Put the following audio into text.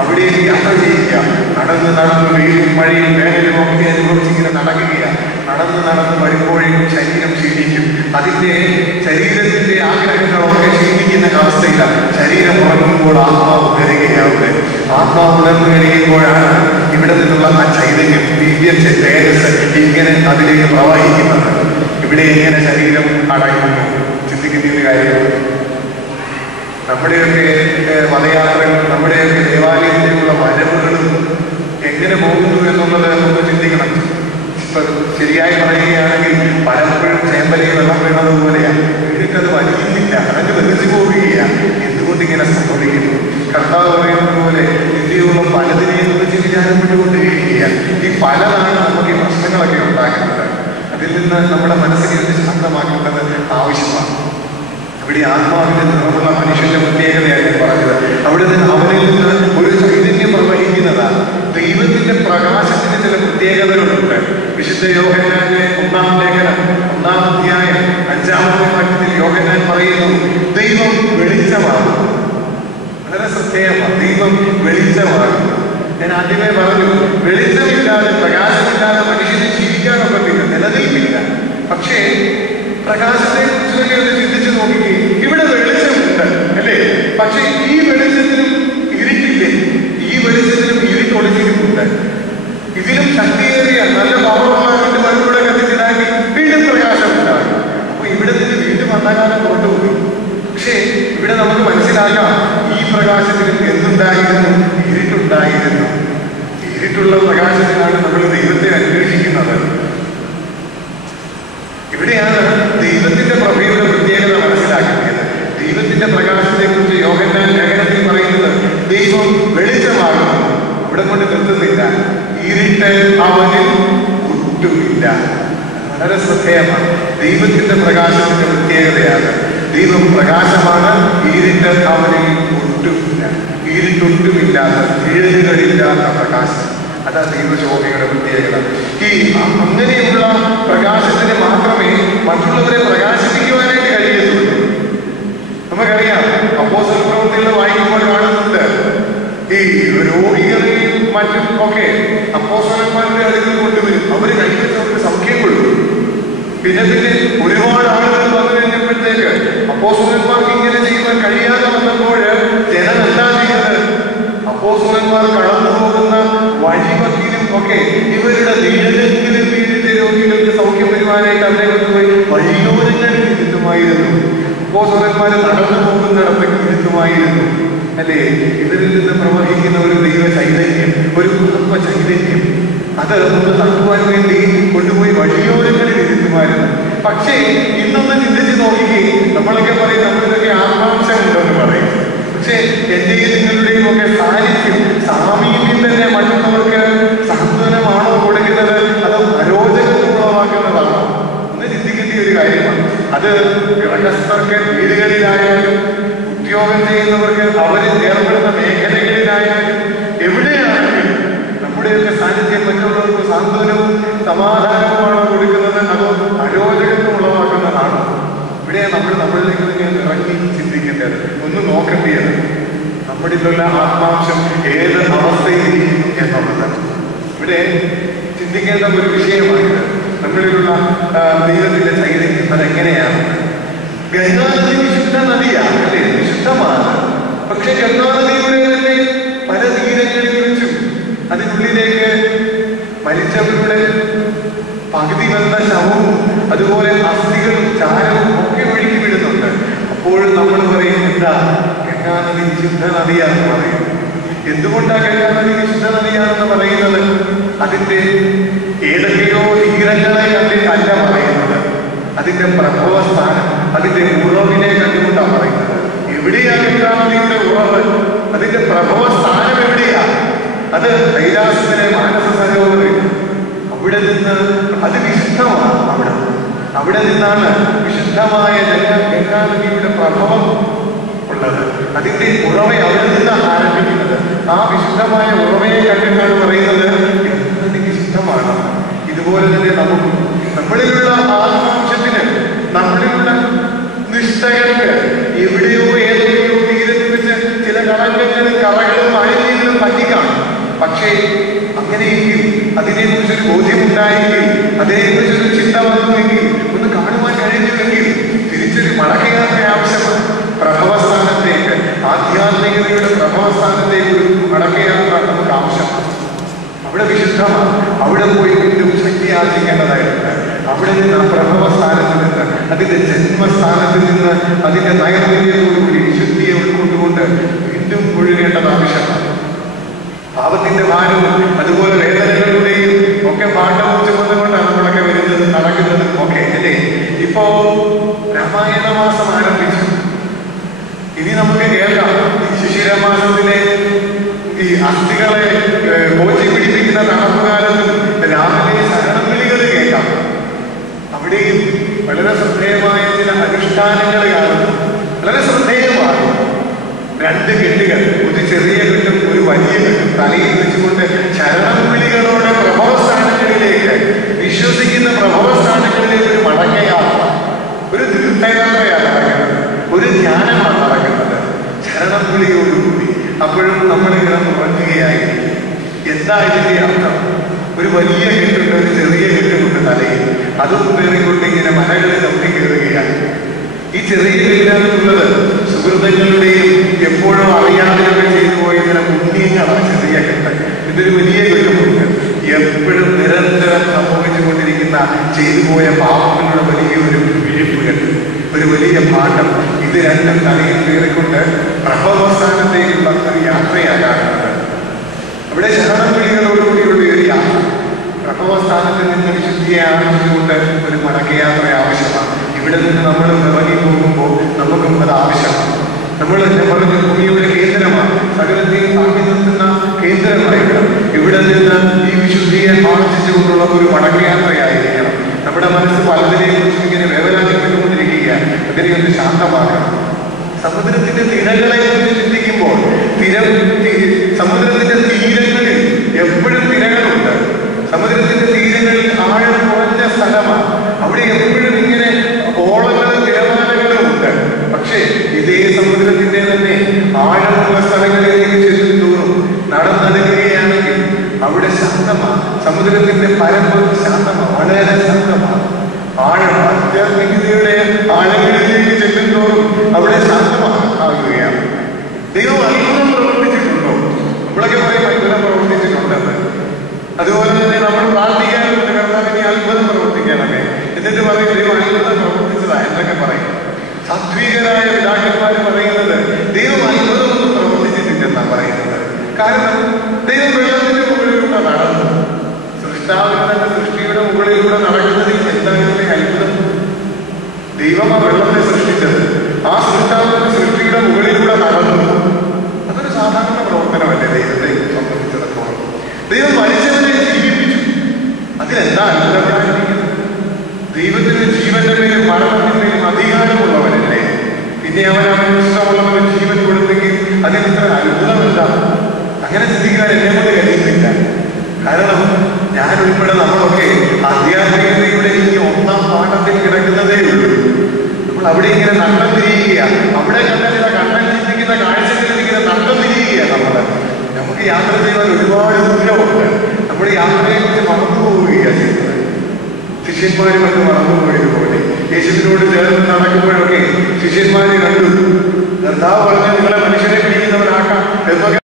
അവിടേക്ക് യാത്ര ചെയ്യുക. നടന്ന് വെയിലും മഴയും വേനലും ഒക്കെ അനുഭവിച്ചിങ്ങനെ നടക്കുകയാണ്. നടന്ന് വരുമ്പോഴേക്കും ശരീരം ക്ഷീണിക്കും. അതിന്റെ ശരീരത്തിന്റെ ആഗ്രഹങ്ങളൊക്കെ ക്ഷീണിക്കുന്ന അവസ്ഥയിലാണ്. ശരീരം ഉറങ്ങുമ്പോൾ ആത്മാവ് ഉണരുകയാണ്. ആത്മാവ് ഉണർന്നു കഴിയുമ്പോഴാണ് ഇവിടെ നിന്നുള്ള ആ ചൈതന്യം, ദിവ്യ തേജസ് ഇങ്ങനെ അതിലേക്ക് പ്രവഹിക്കുന്നത്. ഇവിടെ ഇങ്ങനെ ശരീരം അടങ്ങുന്നു. ചിന്തിക്കുന്ന ഒരു കാര്യം, നമ്മുടെയൊക്കെ പദയാത്രകൾ, നമ്മുടെയൊക്കെ ദേവാലയത്തിലേക്കുള്ള വരവുകളും എങ്ങനെ പോകുന്നു എന്നുള്ളത് നമുക്ക് ചിന്തിക്കണം. ഇപ്പൊ ശരിയായി പറയുകയാണെങ്കിൽ പലപ്പോഴും ചേമ്പലയിൽ വെള്ളം വീണതുപോലെയാണ്. വീട്ടിട്ടത് വലിക്കുന്നില്ല, അതങ്ങ് വെറുതെ പോവുകയാണ്. എന്തുകൊണ്ടിങ്ങനെ സംഭവിക്കുന്നു? കർത്താവ് പറയുന്നത് പോലെ ഇന്ത്യയുള്ള പലതിനെയും കുറിച്ച് വിചാരപ്പെട്ടുകൊണ്ടിരിക്കുകയാണ്. ഈ പലതാണ് നമുക്ക് ഈ പ്രശ്നങ്ങളൊക്കെ ഉണ്ടാക്കുന്നത്. അതിൽ നിന്ന് നമ്മുടെ മനസ്സിനെ ശാന്തമാക്കേണ്ടത് ആവശ്യമാണ്. ഇവിടെ ആത്മാവിന്റെ നിറമുള്ള മനുഷ്യന്റെ പ്രത്യേകതയാണ് ഞാൻ പറഞ്ഞത്. അവിടെ നിന്ന് അവനിൽ നിന്ന് ഒരു ചൈതന്യം പ്രവഹിക്കുന്നതാണ്. ദൈവത്തിന്റെ പ്രകാശത്തിന് ചില പ്രത്യേകതകളുണ്ട്. വിശുദ്ധ യോഹന്നാന്റെ 1-ാം ലേഖനം 1-ാം അധ്യായം 5-ാമത്തെ വാക്യത്തിൽ യോഹന്നാൻ പറയുന്നു, ദൈവം വെളിച്ചമാകും. വളരെ ശ്രദ്ധേയമാണ്. ദൈവം വെളിച്ചമാകും. ഞാൻ ആദ്യമേ പറഞ്ഞു, വെളിച്ചമില്ലാതെ, പ്രകാശമില്ലാതെ മനുഷ്യന് ജീവിക്കാനൊക്കത്തില്ല, നിലനിൽപ്പില്ല. പക്ഷേ പ്രകാശത്തെ കുറിച്ചൊക്കെ ഒന്ന് ചിന്തിച്ചു നോക്കുകയും, ഇവിടെ വെളിച്ചമുണ്ട് അല്ലേ? പക്ഷെ ഈ വെളിച്ചത്തിനും ഇരുട്ടില്ലേ? ഈ വെളിച്ചത്തിനും ഇരുട്ടൊളിച്ചിട്ടുണ്ട്. ഇതിലും ശക്തിയേറിയ നല്ല പവറുള്ള വീണ്ടും മണ്ണിലൂടെ കത്തിച്ചിടാക്കി വീണ്ടും പ്രകാശമുണ്ടാകും. അപ്പൊ ഇവിടെ നിന്ന് വീണ്ടും അന്ധകാലം കൊണ്ടുപോയി. പക്ഷേ ഇവിടെ നമുക്ക് മനസ്സിലാക്കാം, ഈ പ്രകാശത്തിനും എന്തുണ്ടായിരുന്നു? ഇരുട്ടുണ്ടായിരുന്നു. ഇരുട്ടുള്ള പ്രകാശത്തിലാണ് നമ്മൾ ദൈവത്തെ അന്വേഷിക്കുന്നത്. ഇവിടെയാണ് ദൈവത്തിന്റെ പ്രഭയുടെ പ്രത്യേകത മനസ്സിലാക്കുന്നത്. ദൈവത്തിന്റെ പ്രകാശത്തെ കുറിച്ച് യോഹന്നാൻ ലേഖനത്തിൽ പറയുന്നത്, ദൈവം വെളിച്ചമാകുന്നു. അവിടെ കൊണ്ട് നിർത്തുന്നില്ല, ഇരുട്ട് അവനിൽ ഒട്ടുമില്ല. വളരെ ശ്രദ്ധേയമാണ്. ദൈവത്തിന്റെ പ്രകാശത്തിന്റെ പ്രത്യേകതയാണ്. ദൈവം പ്രകാശമാണ്, ഇരുട്ട് അവനിൽ ഒട്ടുമില്ല. ഇരുട്ടൊട്ടുമില്ലാത്ത, നിഴലുകളില്ലാത്ത പ്രകാശം. അതാ ദൈവശോഭയുടെ പ്രത്യേകത. ഈ അങ്ങനെയുള്ള പ്രകാശത്തിന് മാത്രമേ മറ്റുള്ളവരെ പ്രകാശിപ്പിക്കുവാനായിട്ട് കഴിയത്തുള്ളൂ. നമുക്കറിയാം, അപ്പോസ്തല പ്രവൃത്തികൾ വായിക്കുമ്പോൾ കാണുന്നുണ്ട്, ഈ രോഗികളെയും മറ്റും ഒക്കെ അപ്പോസ്തലന്മാരുടെ അടുക്കൽ കൊണ്ടുവരും. അവര് കഴിക്കുന്നവർക്ക് സൗഖ്യം കൊടുക്കും. പിന്നെ ഒരുപാട് ആളുകൾ വന്നു കഴിഞ്ഞപ്പോഴത്തേക്ക് അപ്പോസ്തലന്മാർക്ക് ഇങ്ങനെ ചെയ്യുവാൻ കഴിയാതെ വന്നപ്പോൾ ജനം എന്താ ചെയ്യുന്നത്? അപ്പോസ്തലന്മാർ കടന്നു പോകുന്ന വഴിവക്കിലും ഒക്കെ ഇവരുടെ നിഴലെങ്കിലും വീടിന്റെ രോഗികൾക്ക് സൗഖ്യം വരുവാനായിട്ട് അവരെ കൊണ്ടുപോയി വഴിയോരങ്ങളിൽ ഇരുത്തുമായിരുന്നു. അപ്പോസ്തലന്മാർ നടന്നു പോകുന്നിടത്തേക്ക് ഇരുത്തുമായിരുന്നു അല്ലേ? ഇവരിൽ നിന്ന് പ്രവഹിക്കുന്ന ഒരു ദൈവ ചൈതന്യം, ഒരു കുടുംബ ചൈതന്യം, അത് നമ്മൾ തട്ടുവാൻ വേണ്ടി കൊണ്ടുപോയി വഴിയോരങ്ങളിൽ ഇരുത്തുമായിരുന്നു. പക്ഷേ ഇന്നൊന്ന് ചിന്തിച്ച് നോക്കുകയും, നമ്മളൊക്കെ പറയും നമ്മളിതൊക്കെ ആത്മാംശമുണ്ടെന്ന് പറയും. പക്ഷേ എന്റെയും നിങ്ങളുടെയും ഒക്കെ സാന്നിധ്യം, സാമീപ്യം തന്നെ മറ്റുള്ളവർക്ക് സാന്ത്വനമാണോ കൊടുക്കുന്നത്, അതോ അരോചകത്വമാക്കുന്നതാണോ എന്ന് ചിന്തിക്കേണ്ട ഒരു കാര്യമാണ്. അത് ഗൃഹസ്ഥർക്ക് വീടുകളിലായാലും, ഉദ്യോഗം ചെയ്യുന്നവർക്ക് അവരിൽ ഏർപ്പെടുന്ന മേഖലകളിലായാലും, എവിടെയാണെങ്കിലും നമ്മുടെയൊക്കെ സാന്നിധ്യം മറ്റുള്ളവർക്ക് സാന്ത്വനവും സമാധാനവുമാണോ കൊടുക്കുന്നത്, അതോ അരോചകത്വം ഉളവാക്കുന്നതാണോ? ഇവിടെ നമ്മളിലേക്ക് ഇറങ്ങി ചിന്തിക്കേണ്ടത്, ഒന്ന് നോക്കേണ്ടത് നമ്മളിലുള്ള ആത്മാംശം ഏത് അവസ്ഥയിലിരിക്കുന്നു എന്നുള്ളത്. ഇവിടെ ചിന്തിക്കേണ്ട ഒരു വിഷയമാണ് നമ്മളിലുള്ള ദൈവത്തിന്റെ ചൈതന്യം. അതെങ്ങനെയാണ്? ഗംഗാനദി വിശുദ്ധ നദിയാണ് അല്ലേ? വിശുദ്ധമാണ്. പക്ഷെ ഗംഗാനദിയുടെ തന്നെ പല തീരങ്ങളിൽ വെച്ചും അതിനുള്ളിലേക്ക് മരിച്ചവരുടെ പകുതി വന്ന ശവവും അതുപോലെ അസ്ഥികളും ചാരവും ഒക്കെ ഒഴുകി വിടുന്നുണ്ട്. അപ്പോഴും നമ്മൾ പറയും, എന്താ ഗംഗാനദി വിശുദ്ധ നദിയാണെന്ന് പറയും. എന്തുകൊണ്ടാണ് ഗംഗാനദി വിശുദ്ധ നദിയാണെന്ന് പറയുന്നത്? അതിന്റെ ഏതൊക്കെയോ തീരങ്ങളെ അല്ല പറയുന്നത്, അതിന്റെ പ്രഭവ സ്ഥാനം, അതിന്റെ ഉറവിനെ കണ്ടുകൊണ്ടാണ് പറയുന്നത്. എവിടെയാണ് ഗംഗാനദിയുടെ ഉറവ്? അതിന്റെ പ്രഭവ സ്ഥാനം എവിടെയാ? അത് കൈലാസത്തിലെ മാനസ സരോവരം. അവിടെ നിന്ന് അത് വിശുദ്ധമാണ്. അവിടെ നിന്നാണ് വിശുദ്ധമായ ഗംഗാനദിയുടെ പ്രഭവം ഉള്ളത്. അതിന്റെ ഉറവെ അവിടെ നിന്നാണ് ആരംഭിക്കുന്നത്. ആ വിശുദ്ധമായ ഉറവയെ കണ്ടിട്ടാണ് പറയുന്നത് ഗംഗാനദി വിശുദ്ധമാണ്. ഇതുപോലെ തന്നെ നമ്മളിലുള്ള ആത്മാംശത്തിന്, നമ്മളിലുള്ള നിഷ്ഠകൾക്ക് എവിടെയോ ഏതൊക്കെയോ തീരത്ത് വെച്ച് ചില കളങ്കങ്ങളും കറകളും അഴിഞ്ഞും പക്ഷേ അങ്ങനെയെങ്കിൽ അതിനെക്കുറിച്ചൊരു ബോധ്യമുണ്ടായെങ്കിൽ, അതിനെക്കുറിച്ചൊരു ചിന്ത വന്നുവെങ്കിൽ, ഒന്ന് കാണുവാൻ കഴിഞ്ഞുവെങ്കിൽ തിരിച്ചൊരു മടക്കയാത്ര ആവശ്യമാണ്. പ്രഭവസ്ഥാനത്തേക്ക്, ആധ്യാത്മികതയുടെ പ്രഭവസ്ഥാനത്തേക്ക് ഒരു മടക്കയാത്ര നമുക്ക് ആവശ്യമാണ്. അവിടെ വിശുദ്ധമാണ്. അവിടെ പോയി വീണ്ടും ശക്തി ആർജിക്കേണ്ടതായിട്ടുണ്ട്. അവിടെ നിന്ന് ആ പ്രഭവസ്ഥാനത്ത് നിന്ന്, അതിന്റെ ജന്മസ്ഥാനത്തിൽ നിന്ന്, അതിന്റെ നൈർമല്യത്തോടുകൂടി വിശുദ്ധിയെ ഉൾക്കൊണ്ടുകൊണ്ട് വീണ്ടും ഒഴുകേണ്ടത് ആവശ്യമാണ്. പാപത്തിന്റെ ഭാരവും അതുപോലെ വേദനകളുടെയും ഒക്കെ പാഠവും ചുമന്നുകൊണ്ടാണ് നമ്മളൊക്കെ വരുന്നത്, നടക്കുന്നതും ഒക്കെ അല്ലേ. ഇപ്പോ രാമായണ മാസം ആരംഭിച്ചു. ഇനി നമുക്ക് കേൾക്കാം ശിശിരമാസത്തിലെ ഈ അസ്ഥികളെ കോച്ചി പിടിപ്പിക്കുന്ന തണുപ്പുകാലത്തും രാവിലെ ശരണം വിളികൾ കേൾക്കാം. അവിടെയും വളരെ ശ്രദ്ധേയമായ ചില അനുഷ്ഠാനങ്ങൾ കാണുന്നു. വളരെ ശ്രദ്ധേയമാണ്. 2 കെട്ടുകൾ, ഒരു ചെറിയ കെട്ടും ഒരു വലിയ കെട്ടും തലയിൽ വെച്ചുകൊണ്ട് ശരണം വിളികളോടെ പ്രഭവസ്ഥാനങ്ങളിലേക്ക്, വിശ്വസിക്കുന്ന പ്രഭവസ്ഥാനങ്ങളിലേക്ക് ഒരു മടക്കയാത്ര, ഒരു തീർത്ഥയാത്രയാണ് നടക്കുന്നത്, ഒരു ധ്യാനമാണ് നടക്കുന്നത് ശരണം വിളിയോടുകൂടി. അപ്പോഴും നമ്മളിങ്ങനെ ഉറങ്ങുകയായിരിക്കും. എന്താ ഇതിന്റെ അർത്ഥം? ഒരു വലിയ കെട്ടുണ്ട്, ഒരു ചെറിയ കെട്ടുകൊണ്ട് തലയിൽ, അതും കയറിക്കൊണ്ട് ഇങ്ങനെ മലകളിൽ തപ്പി കയറുകയാണ്. ഈ ചെറിയ കെട്ടിലുള്ളത് സുഹൃത്തുക്കളുടെയും എപ്പോഴും അറിയാതെയൊക്കെ ചെയ്തു പോയ ചില പുണ്യങ്ങളാണ് ചെറിയ കെട്ട്. ഇതൊരു വലിയ കെട്ടുമുണ്ട്, എപ്പോഴും നിരന്തരം സംഭവിച്ചുകൊണ്ടിരിക്കുന്ന ചെയ്തു പോയ പാപങ്ങളുടെ വലിയൊരു വിഴിപ്പുകൾ, ഒരു വലിയ പാഠം. ഇത് രണ്ടും തലയിൽ കയറിക്കൊണ്ട് പ്രഭവസ്ഥാനത്തേക്കുള്ള ഒരു യാത്രയാകാറുണ്ട്. അവിടെ ശരണം വിളികളോടുകൂടിയുള്ള ഒരു യാത്ര, പ്രഭവസ്ഥാനത്തിൽ നിന്ന് വിശുദ്ധിയെ ആർജിച്ചുകൊണ്ട് ഒരു മടക്കയാത്ര ആവശ്യമാണ്. ഇവിടെ നിന്ന് നമ്മൾ ഇറങ്ങി പോകുമ്പോൾ നമുക്കും അത് ആവശ്യമാണ്. നമ്മൾ പറഞ്ഞ ഭൂമിയുടെ കേന്ദ്രമാണ്, സകലത്തെയും താങ്ങി നിർത്തുന്ന കേന്ദ്രമായിരിക്കണം. ഇവിടെ നിന്ന് ഈ വിശുദ്ധിയെ ആർജിച്ചുകൊണ്ടുള്ള ഒരു മടക്കയാത്രയായിരിക്കണം. നമ്മുടെ മനസ്സ് പലതിനെയും കുറിച്ച് ഇങ്ങനെ വേവലാതിപ്പെട്ടുകൊണ്ടിരിക്കുകയാണ്. അതിനെ ഒന്ന് ശാന്തമാക്കണം. സമുദ്രത്തിന്റെ തിരകളെ കുറിച്ച് ചിന്തിക്കുമ്പോൾ, സമുദ്രത്തിന്റെ തീരങ്ങളിൽ എപ്പോഴും തിരകളുണ്ട്. സമുദ്രത്തിന്റെ തീരങ്ങളിൽ ആഴം കുറഞ്ഞ സ്ഥലമാണ്. അവിടെ എപ്പോഴും ഇങ്ങനെ ഓളങ്ങളും തിരമാലകളും ഉണ്ട്. പക്ഷേ ഇതേ സമുദ്രത്തിന്റെ തന്നെ ആഴമുള്ള സ്ഥലങ്ങളിലേക്ക് ചെല്ലുന്തോറും നടന്നെടുക്കുകയാണെങ്കിൽ അവിടെ ശാന്തമാണ്. സമുദ്രത്തിന്റെ പരമ്പര ശാന്തമാണ്, വളരെ ശാന്തമാണ്. ആഴം, ആധ്യാത്മികതയുടെ ആഴങ്ങളിലേക്ക് ചെല്ലുന്തോറും അവിടെ ശാന്തമാകുകയാണ്. ദൈവം അത്ഭുതം പ്രവർത്തിച്ചിട്ടുണ്ടോ? നമ്മളൊക്കെ പറയും അത്ഭുതം പ്രവർത്തിച്ചിട്ടുണ്ടെന്ന്. അതുപോലെ തന്നെ നമ്മൾ പ്രാർത്ഥിക്കാനുണ്ട്, കർത്താവിനെ അത്ഭുതം പ്രവർത്തിക്കാനൊക്കെ. എന്നിട്ട് പറയും ദൈവം അത്ഭുതം പ്രവർത്തിച്ചതാ എന്നൊക്കെ പറയും. സാത്വികരായ പിതാക്കന്മാർ പറയുന്നത് ദൈവം അത്ഭുതമൊന്നും പ്രവർത്തിച്ചിട്ടില്ലെന്നാണ് പറയുന്നത്. കാരണം ദൈവം വെള്ളത്തിന്റെ മുകളിലൂടെ നടന്നു. സൃഷ്ടാവിന് തന്നെ സൃഷ്ടിയുടെ മുകളിലൂടെ നടക്കുന്നതിൽ എന്താണ് അത്ഭുതം? ദൈവം ആ വെള്ളത്തെ സൃഷ്ടിച്ചത്, ആ സൃഷ്ടാവിന്റെ സൃഷ്ടിയുടെ മുകളിലൂടെ നടന്നു. അതൊരു സാധാരണ പ്രവർത്തനമല്ലേ ദൈവത്തെ സംബന്ധിച്ചിടത്തോളം? ദൈവം മനുഷ്യനെ ജീവിപ്പിച്ചു. അതിലെന്താ അത്ഭുതമായിരിക്കുന്നത്? ദൈവത്തിന് ജീവന്റെ മേലും മരണത്തിന്മേലും അധികാരമുള്ളവനല്ലേ? പിന്നെ അവനവന് ഇഷ്ടമുള്ളവന് ജീവൻ കൊടുത്തെങ്കിൽ അതിന് ഇത്ര അത്ഭുതമില്ല. അങ്ങനെ ചിന്തിക്കാൻ എന്നെ കൊണ്ട് കഴിയുന്നില്ല. കാരണം ഞാൻ ഉൾപ്പെടെ നമ്മളൊക്കെ ആധ്യാത്മികതയുടെ ഈ 1ാം പാഠത്തിൽ കിടക്കുന്നതേ ഉള്ളൂ. നമ്മൾ അവിടെ ഇങ്ങനെ നട്ടം തിരിയുകയാണ്. അവിടെ കണ്ട ചില കണ്ണൻ ചിന്തിക്കുന്ന കാഴ്ചകളിൽ ഇങ്ങനെ നട്ടം തിരിയുകയാണ്. നമുക്ക് യാത്ര ചെയ്യാൻ ഒരുപാട് ദൂരമുണ്ട്. നമ്മുടെ യാത്രയെ കുറിച്ച് മറന്നുപോവുകയാണ് ചെയ്യുന്നത്. ശിഷ്യന്മാരുമൊക്കെ മറന്നുപോയതുപോലെ യേശുവിനോട് ചേർന്ന് നടക്കുമ്പോഴൊക്കെ ശിഷ്യന്മാരെ കണ്ടു. കർത്താവ് പറഞ്ഞ നിങ്ങളെ മനുഷ്യരെ പിടിക്കുന്നവരാക്കാം എന്നൊക്കെ